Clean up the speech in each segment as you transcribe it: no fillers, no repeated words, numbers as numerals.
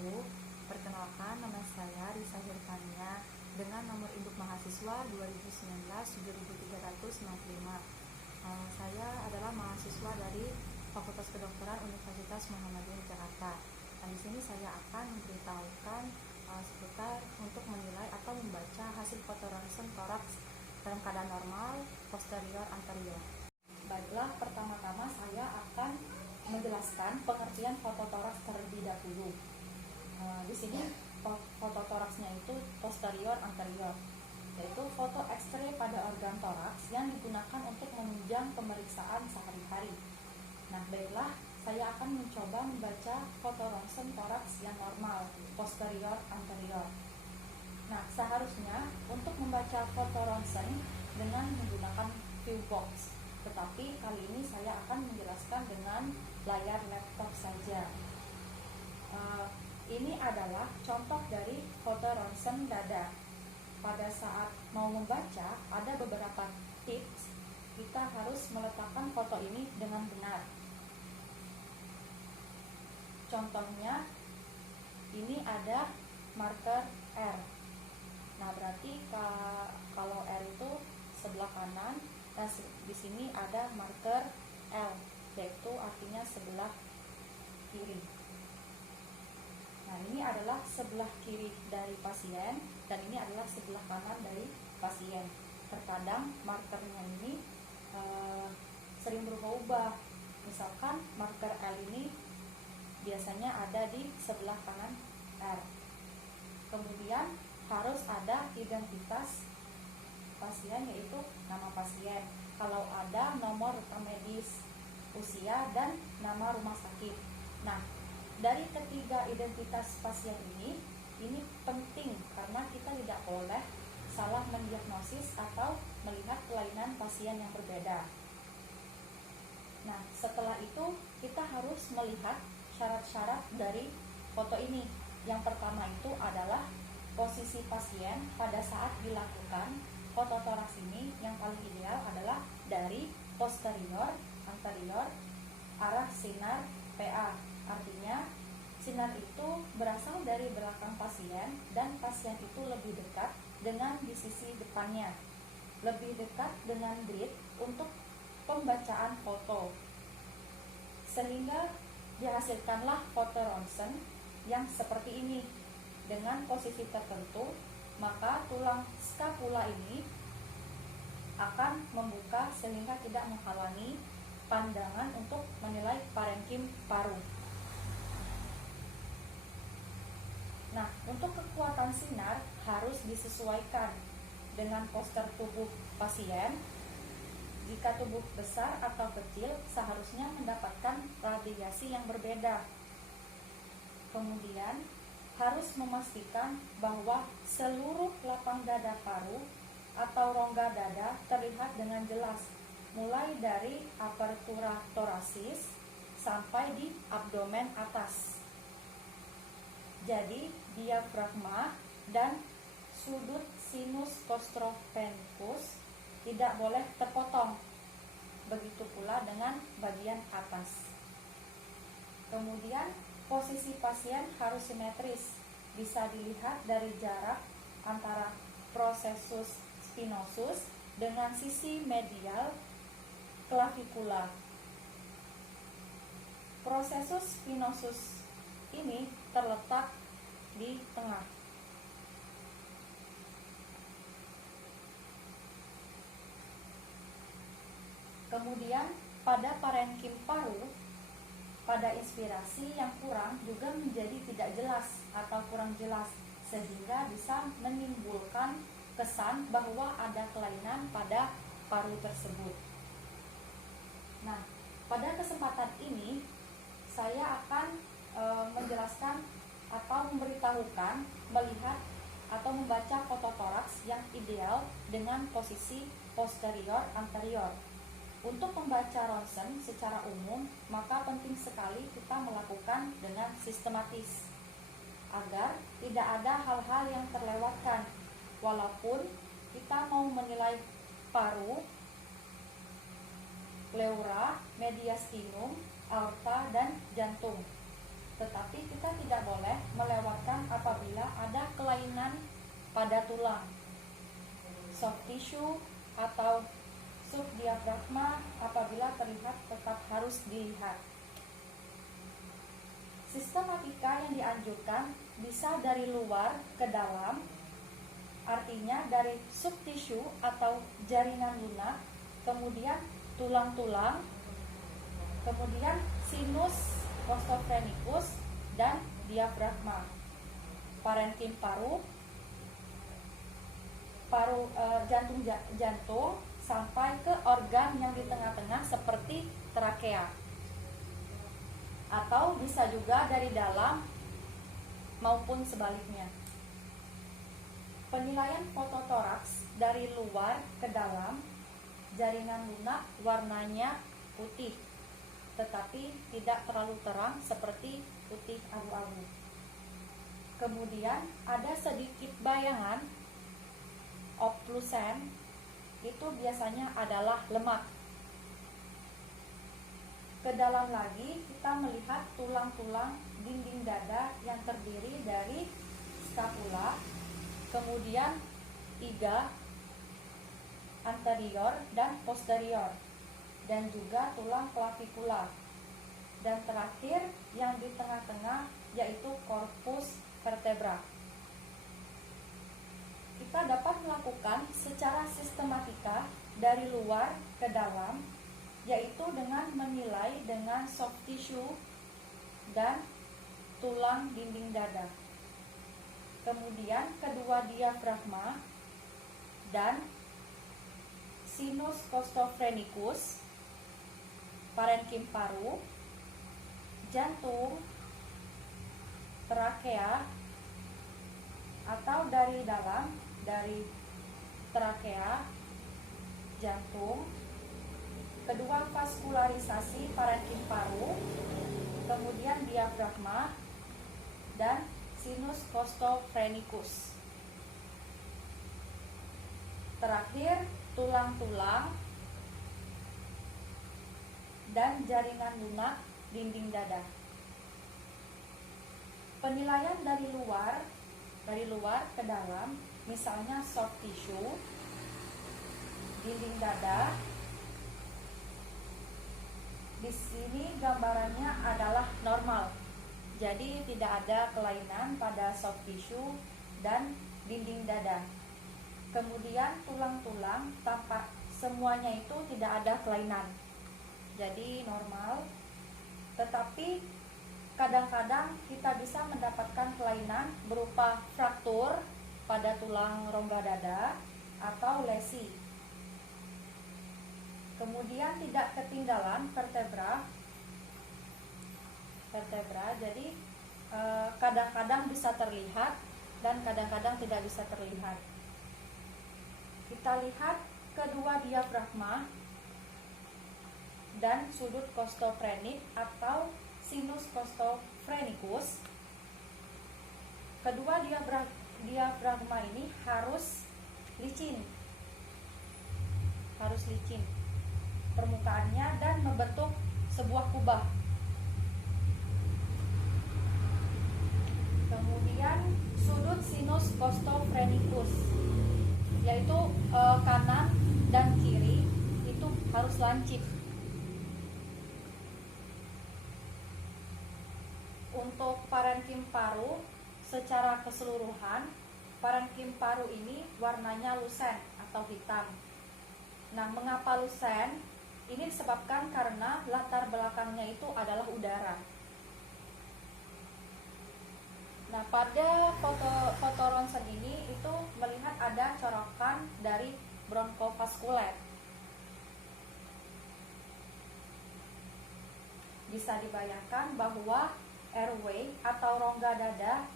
wabarakatuh. Perkenalkan, nama saya Risa Hirtania dengan nomor induk mahasiswa 2019-7365. Saya adalah mahasiswa dari Fakultas Kedokteran Universitas Muhammadiyah Jakarta. Di sini saya akan memberitahukan seputar untuk menilai atau membaca hasil foto ronsen toraks dalam keadaan normal, posterior, anterior. Baiklah, pertama-tama saya akan menjelaskan pengertian foto toraks terlebih dahulu. Di sini foto toraksnya itu posterior anterior, yaitu foto X-ray pada organ toraks yang digunakan untuk menunjang pemeriksaan sehari-hari. Nah, baiklah, saya akan mencoba membaca foto ronsen toraks yang normal, posterior anterior. Nah, seharusnya untuk membaca foto ronsen dengan menggunakan view box, tetapi kali ini saya akan menjelaskan dengan layar laptop saja. Ini adalah contoh dari foto ronsen dada. Pada saat mau membaca, ada beberapa tips. Kita harus meletakkan foto ini dengan benar. Contohnya, ini ada marker R. Nah, berarti kalau R itu sebelah kanan, dan di sini ada marker L, yaitu artinya sebelah kiri. Nah, ini adalah sebelah kiri dari pasien, dan ini adalah sebelah kanan dari pasien. Terkadang markernya ini sering berubah-ubah. Misalkan marker L ini biasanya ada di sebelah kanan R. Kemudian harus ada identitas pasien, yaitu nama pasien. Kalau ada nomor rekam medis, usia, dan nama rumah sakit. Nah, dari ketiga identitas pasien ini penting karena kita tidak boleh salah mendiagnosis atau melihat kelainan pasien yang berbeda. Nah, setelah itu kita harus melihat syarat-syarat dari foto ini. Yang pertama itu adalah posisi pasien pada saat dilakukan foto toraks ini. Yang paling ideal adalah dari posterior anterior arah sinar PA. Artinya sinar itu berasal dari belakang pasien dan pasien itu lebih dekat dengan di sisi depannya, lebih dekat dengan grid untuk pembacaan foto, sehingga dihasilkanlah foto ronsen yang seperti ini. Dengan posisi tertentu, maka tulang skapula ini akan membuka sehingga tidak menghalangi pandangan untuk menilai parenkim paru. Nah, untuk kekuatan sinar harus disesuaikan dengan postur tubuh pasien. Jika tubuh besar atau kecil, seharusnya mendapatkan radiasi yang berbeda. Kemudian, harus memastikan bahwa seluruh lapang dada paru atau rongga dada terlihat dengan jelas, mulai dari apertura torasis sampai di abdomen atas. Jadi, diafragma dan sudut sinus costopenicus tidak boleh terpotong. Begitu pula dengan bagian atas. Kemudian, posisi pasien harus simetris. Bisa dilihat dari jarak antara processus spinosus dengan sisi medial clavicular. Processus spinosus ini terletak di tengah. Kemudian pada parenkim paru, pada inspirasi yang kurang juga menjadi tidak jelas atau kurang jelas, sehingga bisa menimbulkan kesan bahwa ada kelainan pada paru tersebut. Nah, pada kesempatan ini saya akan menjelaskan atau memberitahukan melihat atau membaca foto toraks yang ideal dengan posisi posterior anterior. Untuk membaca ronsen secara umum, maka penting sekali kita melakukan dengan sistematis agar tidak ada hal-hal yang terlewatkan. Walaupun kita mau menilai paru, pleura, mediastinum, aorta, dan jantung. Tetapi kita tidak boleh melewatkan apabila ada kelainan pada tulang, soft tissue atau subdiafragma. Apabila terlihat tetap harus dilihat. Sistematika yang dianjurkan bisa dari luar ke dalam, artinya dari subtisu atau jaringan lunak, kemudian tulang-tulang, kemudian sinus costophrenicus dan diafragma, parenkim paru, jantung sampai ke organ yang di tengah-tengah seperti trakea. Atau bisa juga dari dalam maupun sebaliknya. Penilaian fototoraks dari luar ke dalam, jaringan lunak warnanya putih, tetapi tidak terlalu terang seperti putih abu-abu. Kemudian ada sedikit bayangan okklusen, itu biasanya adalah lemak. Ke dalam lagi kita melihat tulang-tulang dinding dada yang terdiri dari skapula, kemudian iga anterior dan posterior, dan juga tulang klavikula, dan terakhir yang di tengah-tengah yaitu korpus vertebra. Kita dapat melakukan secara sistematika dari luar ke dalam, yaitu dengan menilai dengan soft tissue dan tulang dinding dada. Kemudian kedua diafragma dan sinus costophrenicus, parenkim paru, jantung, trakea, atau dari dalam, dari trakea, jantung, kedua vaskularisasi parenkim paru, kemudian diafragma dan sinus costophrenicus. Terakhir tulang-tulang dan jaringan lunak dinding dada. Penilaian dari luar ke dalam, misalnya soft tissue, dinding dada. Di sini gambarannya adalah normal, jadi tidak ada kelainan pada soft tissue dan dinding dada. Kemudian tulang-tulang tampak semuanya itu tidak ada kelainan, jadi normal. Tetapi kadang-kadang kita bisa mendapatkan kelainan berupa fraktur pada tulang rongga dada atau lesi. Kemudian tidak ketinggalan vertebra, jadi kadang-kadang bisa terlihat dan kadang-kadang tidak bisa terlihat. Kita lihat kedua diafragma dan sudut costophrenic atau sinus costophrenicus. Kedua diafragma ini harus licin permukaannya dan membentuk sebuah kubah. Kemudian sudut sinus costophrenicus, yaitu kanan dan kiri itu harus lancip. Untuk parenkim paru secara keseluruhan, parenkim paru ini warnanya lusen atau hitam. Nah, mengapa lusen? Ini disebabkan karena latar belakangnya itu adalah udara. Nah, pada foto ronsen ini itu melihat ada corokan dari bronkofaskuler. Bisa dibayangkan bahwa airway atau rongga dada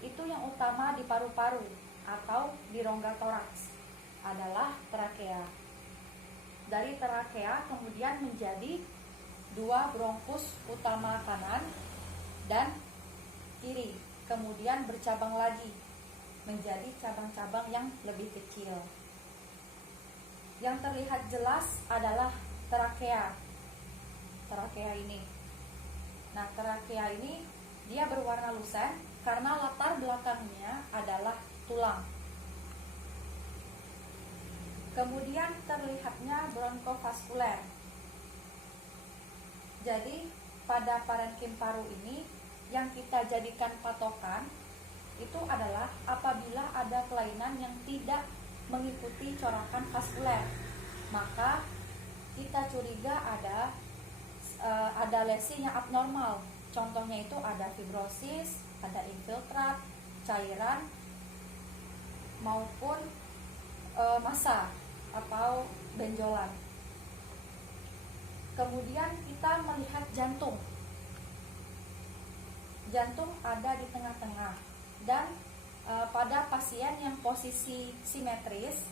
itu yang utama di paru-paru atau di rongga toraks adalah trakea. Dari trakea kemudian menjadi dua bronkus utama kanan dan kiri, kemudian bercabang lagi menjadi cabang-cabang yang lebih kecil. Yang terlihat jelas adalah trakea ini. Nah, trakea ini Dia berwarna lusen karena latar belakangnya adalah tulang. Kemudian terlihatnya bronkofaskuler. Jadi pada parenkim paru ini yang kita jadikan patokan itu adalah apabila ada kelainan yang tidak mengikuti corakan vaskuler, maka kita curiga ada lesi yang abnormal. Contohnya itu ada fibrosis, ada infiltrat, cairan, maupun massa atau benjolan. Kemudian kita melihat jantung. Jantung ada di tengah-tengah dan pada pasien yang posisi simetris,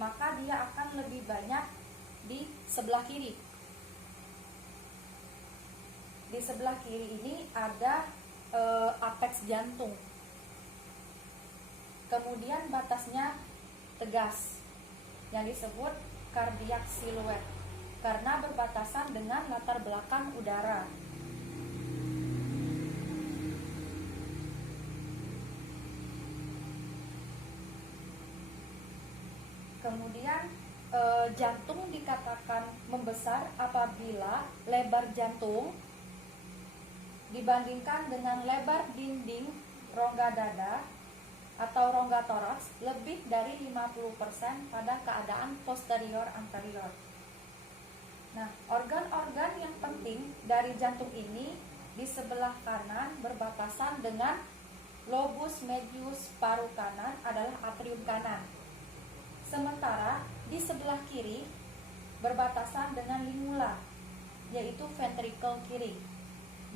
maka dia akan lebih banyak di sebelah kiri. Di sebelah kiri ini ada apeks jantung. Kemudian batasnya tegas yang disebut cardiac silhouette karena berbatasan dengan latar belakang udara. Kemudian jantung dikatakan membesar apabila lebar jantung dibandingkan dengan lebar dinding rongga dada atau rongga toraks lebih dari 50% pada keadaan posterior anterior. Nah, organ-organ yang penting dari jantung ini di sebelah kanan berbatasan dengan lobus medius paru kanan adalah atrium kanan. Sementara di sebelah kiri berbatasan dengan lingula, yaitu ventricle kiri.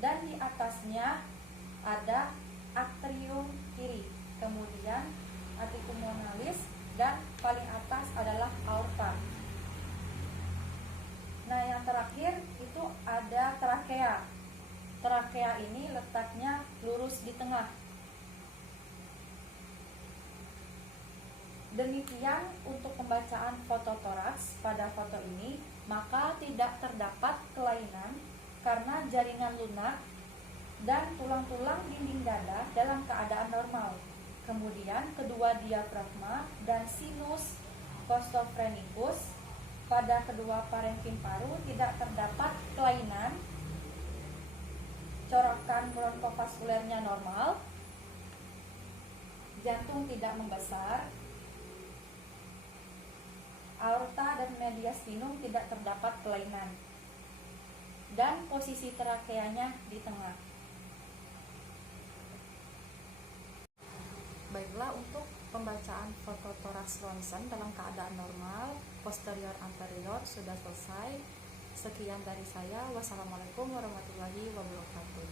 Dan di atasnya ada atrium kiri, kemudian atricumunalis, dan paling atas adalah aorta. Nah, yang terakhir itu ada trakea. Trakea ini letaknya lurus di tengah. Demikian untuk pembacaan foto toraks pada foto ini, maka tidak terdapat kelainan karena jaringan lunak dan tulang-tulang dinding dada dalam keadaan normal. Kemudian kedua diafragma dan sinus costophrenicus pada kedua parenkim paru tidak terdapat kelainan. Corakan bronkofaskulernya normal, jantung tidak membesar, aorta dan mediastinum tidak terdapat kelainan, dan posisi trakeanya di tengah. Baiklah, untuk pembacaan foto toraks ronsen dalam keadaan normal posterior anterior sudah selesai. Sekian dari saya. Wassalamualaikum warahmatullahi wabarakatuh.